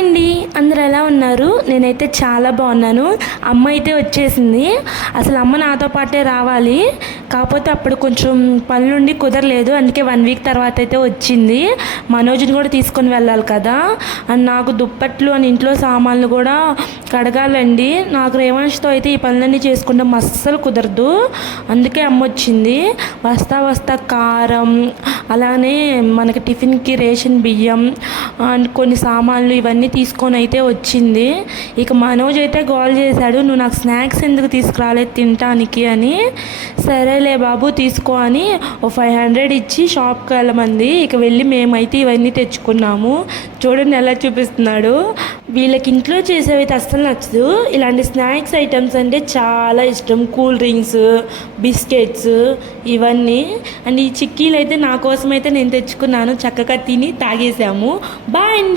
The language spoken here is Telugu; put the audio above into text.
అండి, అందరూ ఎలా ఉన్నారు? నేనైతే చాలా బాగున్నాను. అమ్మ అయితే వచ్చేసింది. అసలు అమ్మ నాతో పాటే రావాలి, కాకపోతే అప్పుడు కొంచెం పనులుండి కుదరలేదు. అందుకే 1 వీక్ తర్వాత అయితే వచ్చింది. మనోజ్ని కూడా తీసుకొని వెళ్ళాలి కదా. అండ్ నాకు దుప్పట్లు అని ఇంట్లో సామాన్లు కూడా కడగాలండి. నాకు రేవంష్తో అయితే ఈ పనులన్నీ చేసుకుంటే అస్సలు కుదరదు. అందుకే అమ్మ వచ్చింది. వస్తా వస్తా కారం, అలానే మనకి టిఫిన్కి రేషన్ బియ్యం అండ్ కొన్ని సామాన్లు ఇవన్నీ తీసుకొని అయితే వచ్చింది. ఇక మనోజ్ అయితే గోల్ చేశాడు, నువ్వు నాకు స్నాక్స్ ఎందుకు తీసుకురాలేదు తినటానికి అని. సరేలే బాబు తీసుకో అని ఓ 500 ఇచ్చి షాప్కి వెళ్ళమంది. ఇక వెళ్ళి మేమైతే ఇవన్నీ తెచ్చుకున్నాము. చూడండి ఎలా చూపిస్తున్నాడు. వీళ్ళకి ఇంట్లో చేసేవైతే అస్సలు నచ్చదు. ఇలాంటి స్నాక్స్ ఐటమ్స్ అంటే చాలా ఇష్టం. కూల్ డ్రింక్స్, బిస్కెట్స్ ఇవన్నీ. అండ్ ఈ చిక్కీలు అయితే నా కోసం అయితే నేను తెచ్చుకున్నాను. చక్కగా తిని తాగేసాము. బాయ్ అండి.